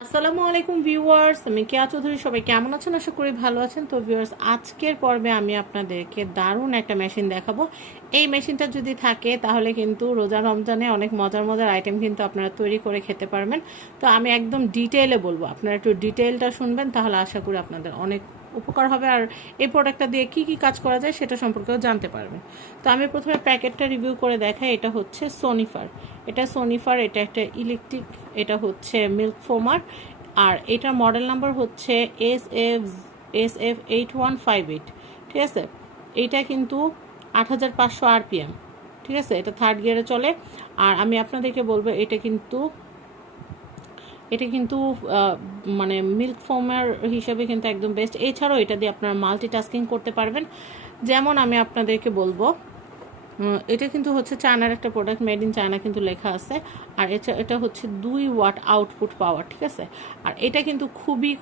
আসসালামু আলাইকুম ভিউয়ার্স, আমি কেয়া চৌধুরী। সবাই কেমন আছেন? আশা করি ভালো আছেন। তো ভিউয়ার্স, আজকের পর্বে আমি আপনাদেরকে দারুণ একটা মেশিন দেখাবো। এই মেশিনটা যদি থাকে তাহলে কিন্তু রোজা রমজানে অনেক মজার মজার আইটেম কিন্তু আপনারা তৈরি করে খেতে পারবেন। তো আমি একদম ডিটেইলে বলবো, আপনারা একটু ডিটেইলটা শুনবেন, তাহলে আশা করি আপনাদের অনেক উপকার হবে। আর এই প্রোডাক্টটা দিয়ে কি কি কাজ করা যায় সেটা সম্পর্কেও জানতে পারবেন। তো আমি প্রথমে প্যাকেটটা রিভিউ করে দেখাই। এটা হচ্ছে সোনিফার, এটা একটা ইলেকট্রিক, এটা হচ্ছে মিল্ক ফোমার। আর এটার মডেল নাম্বার হচ্ছে এস এফ 8158। ঠিক আছে, এইটা কিন্তু 8500 RPM। ঠিক আছে, এটা থার্ড গিয়ারে চলে। আর আমি আপনাদেরকে বলবো, এটা কিন্তু মানে মিল্ক ফোমার হিসাবে কিন্তু একদম বেস্ট। এছাড়াও এটা দিয়ে আপনারা মাল্টিটাস্কিং করতে পারবেন। যেমন আমি আপনাদেরকে বলবো, এটা কিন্তু হচ্ছে চায়নার একটা প্রোডাক্ট, মেড ইন চায়না কিন্তু লেখা আছে। আর এটা হচ্ছে 2 ওয়াট আউটপুট পাওয়ার। ঠিক আছে, আর এটা কিন্তু খুবই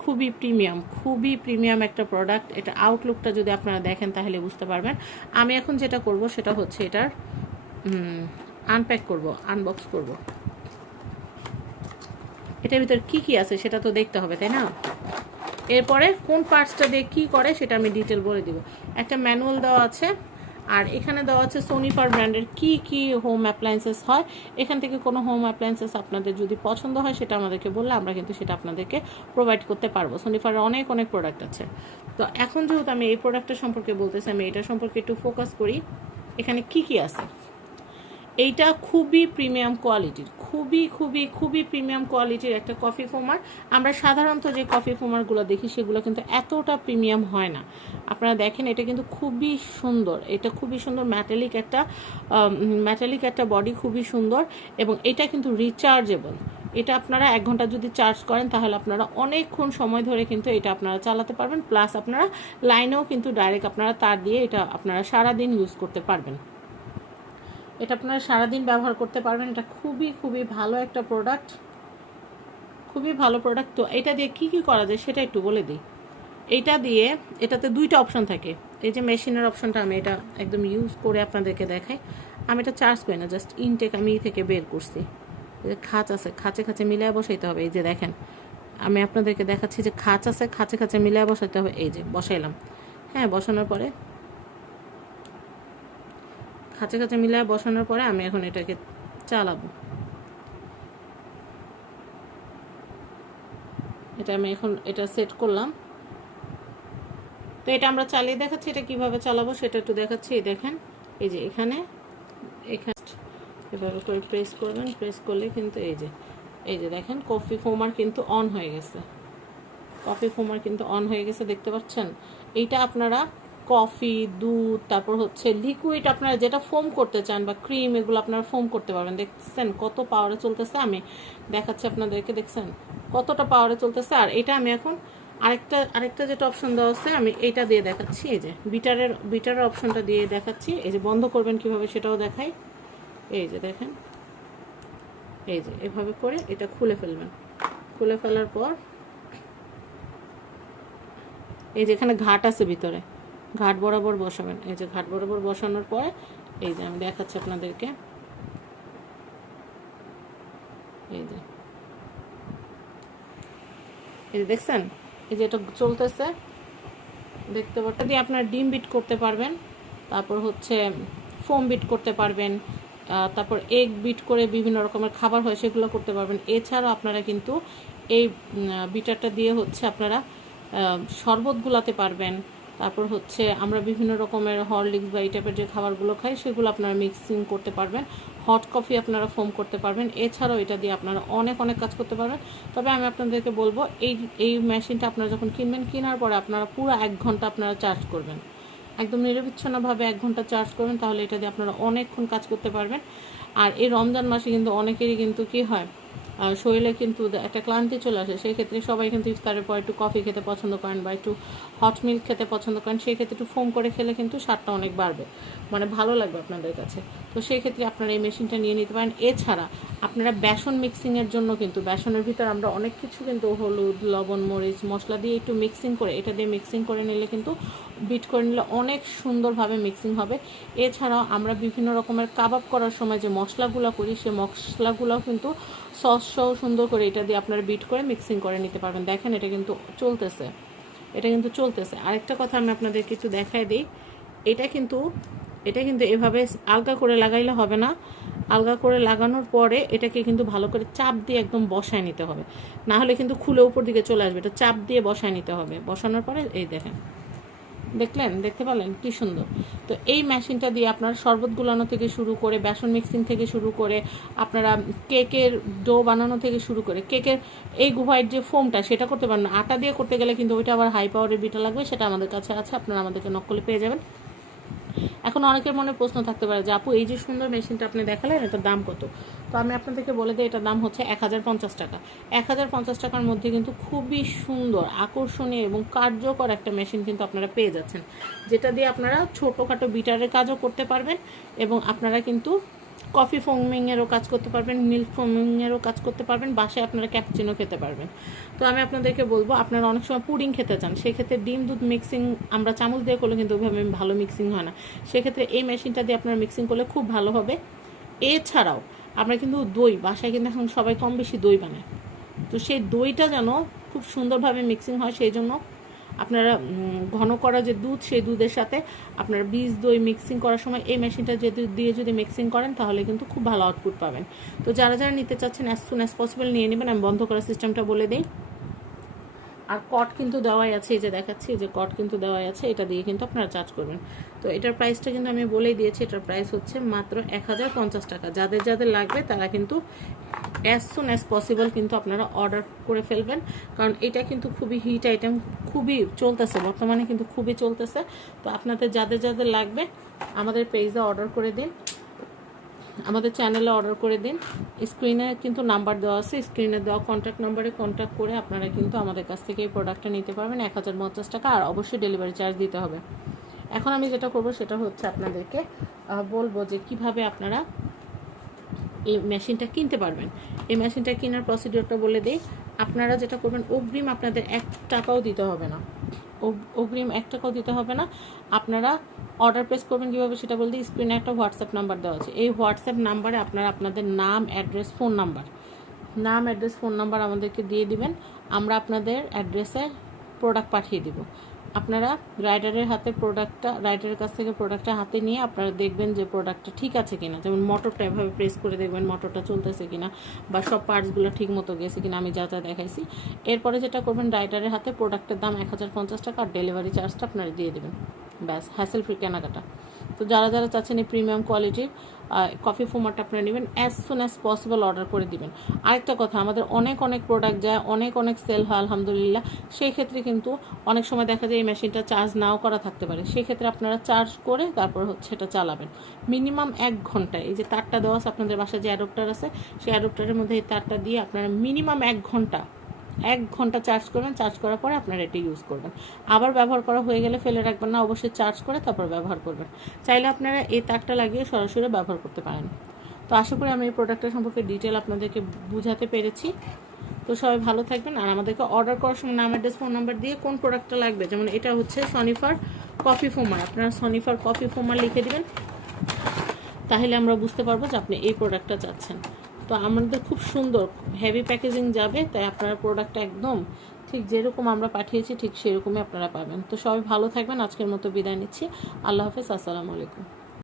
প্রিমিয়াম একটা প্রোডাক্ট। এটা আউটলুকটা যদি আপনারা দেখেন তাহলে বুঝতে পারবেন। আমি এখন যেটা করব সেটা হচ্ছে এটার আনবক্স করব। এটার ভিতর কি কি আছে সেটা তো দেখতে হবে, তাই না? এরপরে কোন পার্টসটা দিয়ে কী করে সেটা আমি ডিটেল বলে দিব। একটা ম্যানুয়াল দেওয়া আছে, আর এখানে দেওয়া আছে সোনিফার ব্র্যান্ডের কি কি হোম অ্যাপ্লায়েন্সেস হয়। এখান থেকে কোনো হোম অ্যাপ্লায়েন্সেস আপনাদের যদি পছন্দ হয় সেটা আমাদেরকে বললে আমরা কিন্তু সেটা আপনাদেরকে প্রোভাইড করতে পারবো। সোনিফারের অনেক অনেক প্রোডাক্ট আছে। তো এখন যেহেতু আমি এই প্রোডাক্টটা সম্পর্কে বলতেছি, আমি এটা সম্পর্কে একটু ফোকাস করি। এখানে কি কি আছে। এইটা খুবই প্রিমিয়াম কোয়ালিটির, খুবই প্রিমিয়াম কোয়ালিটির একটা কফি ফোমার। আমরা সাধারণত যে কফি ফোমারগুলো দেখি সেগুলো কিন্তু এতটা প্রিমিয়াম হয় না। আপনারা দেখেন, এটা কিন্তু খুবই সুন্দর। এটা খুবই সুন্দর, ম্যাটালিক একটা বডি, খুবই সুন্দর। এবং এটা কিন্তু রিচার্জেবল। এটা আপনারা 1 ঘন্টা যদি চার্জ করেন তাহলে আপনারা অনেকক্ষণ সময় ধরে কিন্তু এটা আপনারা চালাতে পারবেন। প্লাস আপনারা লাইনেও কিন্তু ডাইরেক্ট আপনারা তার দিয়ে এটা আপনারা সারাদিন ইউজ করতে পারবেন। এটা আপনারা সারাদিন ব্যবহার করতে পারবেন। এটা খুবই ভালো একটা প্রোডাক্ট, খুবই ভালো প্রোডাক্ট। তো এটা দিয়ে কি কি করা যায় সেটা একটু বলে দিই। এটাতে 2টা অপশন থাকে। এই যে মেশিনের অপশনটা, আমি এটা একদম ইউজ করে আপনাদেরকে দেখাই। আমি এটা চার্জ করি না, জাস্ট ইনটেক আমি থেকে বের করছি। এই যে খাঁচ আছে, খাঁচে মিলিয়ে বসাইতে হবে। এই যে দেখেন, আমি আপনাদেরকে দেখাচ্ছি যে খাঁচ আছে, খাঁচে মিলিয়ে বসাইতে হবে। এই যে বসাইলাম। হ্যাঁ, বসানোর পরে খাঁচে মিলিয়ে বসানোর পরে আমি এখন এটাকে চালাবো। আমি এখন এটা সেট করলাম। তো এটা আমরা চালিয়ে দেখাচ্ছি। এটা কিভাবে চালাবো সেটা একটু দেখাচ্ছি। এই দেখেন, এই যে এখানে এভাবে করে প্রেস করবেন। প্রেস করলে কিন্তু এই যে দেখেন, কফি ফোমার কিন্তু অন হয়ে গেছে। দেখতে পাচ্ছেন? এইটা আপনারা কফি, দুধ, তারপর হচ্ছে লিকুইড, আপনারা যেটা ফোম করতে চান বা ক্রিম, এগুলো আপনারা ফোম করতে পারবেন। দেখছেন কত পাওয়ারে চলতেছে? আমি দেখাচ্ছি আপনাদেরকে, দেখছেন কতটা পাওয়ারে চলতেছে। আর এটা আমি এখন আরেকটা যেটা অপশন দেওয়া আছে, আমি এইটা দিয়ে দেখাচ্ছি। এই যে বিটারের অপশনটা দিয়ে দেখাচ্ছি। এই যে বন্ধ করবেন কিভাবে সেটাও দেখাই। এই যে দেখেন, এই যে এভাবে করে এটা খুলে ফেলবেন। খুলে ফেলার পর এই যে এখানে ঘাট আছে ভিতরে, ঘাট বরাবর বসাবেন। এই যে ঘাট বরাবর বসানোর পরে এই যে আমি দেখাচ্ছি আপনাদেরকে। এই যে দেখছেন, এই যে এটা চলতেছে, দেখতে পাচ্ছেন। দিয়ে আপনার ডিম বিট করতে পারবেন, তারপর হচ্ছে ফোম বিট করতে পারবেন, তারপর এগ বিট করে বিভিন্ন রকমের খাবার হয় সেগুলো করতে পারবেন। এছাড়াও আপনারা কিন্তু এই বিটারটা দিয়ে হচ্ছে আপনারা শরবত গুলাতে পারবেন। তারপর হচ্ছে আমরা বিভিন্ন রকমের হরলিক্স বা এই টাইপের যে খাবারগুলো খাই সেগুলো আপনারা মিক্সিং করতে পারবেন। হট কফি আপনারা ফোম করতে পারবেন। এছাড়াও এটা দিয়ে আপনারা অনেক কাজ করতে পারবেন। তবে আমি আপনাদেরকে বলবো, এই মেশিনটা আপনারা যখন কিনবেন, কেনার পরে আপনারা পুরো 1 ঘন্টা আপনারা চার্জ করবেন, একদম নিরবিচ্ছিন্নভাবে 1 ঘন্টা চার্জ করবেন। তাহলে এটা দিয়ে আপনারা অনেকক্ষণ কাজ করতে পারবেন। আর এই রমজান মাসে কিন্তু অনেকেরই কিন্তু কি হয়, শরীরে কিন্তু একটা ক্লান্তি চলে আসে। সেই ক্ষেত্রে সবাই কিন্তু ইফতারের পর একটু কফি খেতে পছন্দ করেন বা একটু হট মিল্ক খেতে পছন্দ করেন। সেই ক্ষেত্রে একটু ফোম করে খেলে কিন্তু স্বাদটা অনেক বাড়বে, মানে ভালো লাগবে আপনাদের কাছে। তো সেই ক্ষেত্রে আপনারা এই মেশিনটা নিয়ে নিতে পারেন। এছাড়া আপনারা বেসন মিক্সিংয়ের জন্য কিন্তু বেসনের ভিতর আমরা অনেক কিছু কিন্তু হলুদ, লবণ, মরিচ, মশলা দিয়ে একটু মিক্সিং করে, এটা দিয়ে মিক্সিং করে নিলে কিন্তু বিট করে নিলে অনেক সুন্দরভাবে মিক্সিং হবে। এছাড়াও আমরা বিভিন্ন রকমের কাবাব করার সময় যে মশলাগুলো করি, সে মশলাগুলোও কিন্তু সস সহ সুন্দর করে এটা দিয়ে আপনারা বিট করে মিক্সিং করে নিতে পারবেন। দেখেন এটা কিন্তু চলতেছে, এটা কিন্তু চলতেছে। আরেকটা কথা আমি আপনাদেরকে একটু দেখায় দিই, এটা কিন্তু এভাবে আলগা করে লাগাইলে হবে না। আলগা করে লাগানোর পরে এটাকে কিন্তু ভালো করে চাপ দিয়ে একদম বসায় নিতে হবে, না হলে কিন্তু খুলে উপর দিকে চলে আসবে। এটা চাপ দিয়ে বসায় নিতে হবে। বসানোর পরে এই দেখেন, দেখলেন, দেখতে পেলেন কি সুন্দর। তো এই মেশিনটা দিয়ে আপনারা শরবত গুলানো থেকে শুরু করে, বেসন মিক্সিং থেকে শুরু করে, আপনারা কেকের ডো বানানো থেকে শুরু করে, কেকের এই হোয়াইট যে ফোমটা সেটা করতে পারেন। আটা দিয়ে করতে গেলে কিন্তু ওইটা আবার হাই পাওয়ারের বিটা লাগবে, সেটা আমাদের কাছে আছে, আপনারা আমাদেরকে নক করলে পেয়ে যাবেন। এখন অনেকের মনে প্রশ্ন থাকতে পারে যে আপু এই যে সুন্দর মেশিনটা আপনি দেখালেন এটার দাম কত? তো আমি আপনাদেরকে বলে দিই, এটার দাম হচ্ছে 1050 টাকা। 1050 টাকার মধ্যে কিন্তু খুবই সুন্দর, আকর্ষণীয় এবং কার্যকর একটা মেশিন কিন্তু আপনারা পেয়ে যাচ্ছেন, যেটা দিয়ে আপনারা ছোটোখাটো বিটারের কাজও করতে পারবেন এবং আপনারা কিন্তু কফি ফোমিংয়েরও কাজ করতে পারবেন, মিল্ক ফোমিংয়েরও কাজ করতে পারবেন, বাসায় আপনারা ক্যাপুচিনো খেতে পারবেন। তো আমি আপনাদেরকে বলবো, আপনারা অনেক সময় পুডিং খেতে চান, সেক্ষেত্রে ডিম দুধ মিক্সিং আমরা চামচ দিয়ে করলে কিন্তু ওইভাবে ভালো মিক্সিং হয় না, সেক্ষেত্রে এই মেশিনটা দিয়ে আপনারা মিক্সিং করলে খুব ভালো হবে। এছাড়াও আমরা কিন্তু দই বাসায় কিন্তু এখন সবাই কম বেশি দই বানায়, তো সেই দইটা যেন খুব সুন্দরভাবে মিক্সিং হয়, সেই জন্য আপনারা ঘন করা যে দুধ, সেই দুধের সাথে আপনারা বীজ দই মিক্সিং করার সময় এই মেশিনটা দিয়ে যদি মিক্সিং করেন তাহলে কিন্তু খুব ভালো আউটপুট পাবেন। তো যারা যারা নিতে চাচ্ছেন অ্যাজ সুন অ্যাজ পসিবল নিয়ে নেবেন। আমি বন্ধ করার সিস্টেমটা বলে দিই। আর কট কিন্তু দেওয়াই আছে, এই যে দেখাচ্ছি, এই যে কট কিন্তু দেওয়াই আছে, এটা দিয়ে কিন্তু আপনারা চার্জ করবেন। তো এটার প্রাইসটা কিন্তু আমি বলেই দিয়েছি, এটার প্রাইস হচ্ছে মাত্র 1050 টাকা। যাদের যাদের লাগবে তারা কিন্তু অ্যাজ সুন অ্যাজ পসিবল কিন্তু আপনারা অর্ডার করে ফেলবেন, কারণ এটা কিন্তু খুবই হিট আইটেম, খুবই চলতেছে বর্তমানে, কিন্তু খুবই চলতেছে। তো আপনাদের যাদের যাদের লাগবে আমাদের পেজে অর্ডার করে দিন, আমাদের চ্যানেলে অর্ডার করে দিন। স্ক্রিনে কিন্তু নাম্বার দেওয়া আছে, স্ক্রিনে দেওয়া কন্ট্যাক্ট নাম্বারে কন্ট্যাক্ট করে আপনারা কিন্তু আমাদের কাছ থেকে এই প্রোডাক্টটা নিতে পারবেন 1050 টাকা, আর অবশ্যই ডেলিভারি চার্জ দিতে হবে। এখন আমি যেটা করব সেটা হচ্ছে আপনাদেরকে বলবো যে কিভাবে আপনারা এই মেশিনটা কিনতে পারবেন। এই মেশিনটা কেনার প্রসিডিওরটা বলে দিই। আপনারা যেটা করবেন, অগ্রিম আপনাদের 1 টাকাও দিতে হবে না, অগ্রিম 1 টাকাও দিতে হবে না। আপনারা অর্ডার প্লেস করবেন কীভাবে সেটা বলতে, স্ক্রিনে একটা হোয়াটসঅ্যাপ নাম্বার দেওয়া আছে, এই হোয়াটসঅ্যাপ নাম্বারে আপনারা আপনাদের নাম, অ্যাড্রেস, ফোন নাম্বার আমাদেরকে দিয়ে দিবেন। আমরা আপনাদের অ্যাড্রেসে প্রোডাক্ট পাঠিয়ে দিব। আপনারা রাইডারের কাছ থেকে প্রোডাক্টটা হাতে নিয়ে আপনারা দেখবেন যে প্রোডাক্টটা ঠিক আছে কিনা, যেমন মোটরটা এভাবে প্রেস করে দেখবেন মোটরটা চলতেছে কিনা, বা সব পার্টসগুলো ঠিক মতো গেছে কিনা, আমি যা যা দেখাইছি। এরপরে যেটা করবেন, রাইডারের হাতে প্রোডাক্টের দাম 1050 টাকা, আর ডেলিভারি চার্জটা আপনারা দিয়ে দেবেন, ব্যাস, হ্যাসেল ফ্রি কেনাকাটা। তো যারা যারা চাচ্ছেন এই প্রিমিয়াম কোয়ালিটির কফি ফোমারটা আপনারা নেবেন, as soon as possible order করে দিবেন। আরেকটা কথা, আমাদের অনেক প্রোডাক্ট যায়, অনেক সেল হয় আলহামদুলিল্লাহ। সেই ক্ষেত্রে কিন্তু অনেক সময় দেখা যায় এই মেশিনটা চার্জ নাও করা থাকতে পারে, সেক্ষেত্রে আপনারা চার্জ করে তারপর হচ্ছে এটা চালাবেন মিনিমাম 1 ঘন্টায়। এই যে তারটা দেওয়া আছে আপনাদের বাসায়, যে অ্যাডপ্টার আছে, সেই অ্যাডপ্টারের মধ্যে এই তারটা দিয়ে আপনারা মিনিমাম 1 ঘন্টা চার্জ করবেন। চার্জ করার পরে আপনারা এটা ইউজ করবেন। আবার ব্যবহার করা হয়ে গেলে ফেলে রাখবেন না, অবশ্যই চার্জ করে তারপর ব্যবহার করবেন। চাইলে আপনারা এই তারটা লাগিয়ে সরাসরি ব্যবহার করতে পারেন। তো আশা করি আমি এই প্রোডাক্টটা সম্পর্কে ডিটেল আপনাদেরকে বুঝাতে পেরেছি। তো সবাই ভালো থাকবেন, আর আমাদেরকে অর্ডার করার সময় নাম, অ্যাড্রেস, ফোন নাম্বার দিয়ে কোন প্রোডাক্টটা লাগবে, যেমন এটা হচ্ছে সনিফার কফি ফোমার, আপনারা সনিফার কফি ফোমার লিখে দিবেন, তাহলে আমরা বুঝতে পারবো যে আপনি এই প্রোডাক্টটা চাচ্ছেন। তো আমাদের খুব সুন্দর হেভি প্যাকেজিং যাবে, তাই আপনারা প্রোডাক্টটা একদম ঠিক যেরকম আমরা পাঠিয়েছি ঠিক সেরকমই আপনারা পাবেন। তো সবাই ভালো থাকবেন, আজকের মতো বিদায় নিচ্ছি। আল্লাহ হাফেজ, আসসালামু আলাইকুম।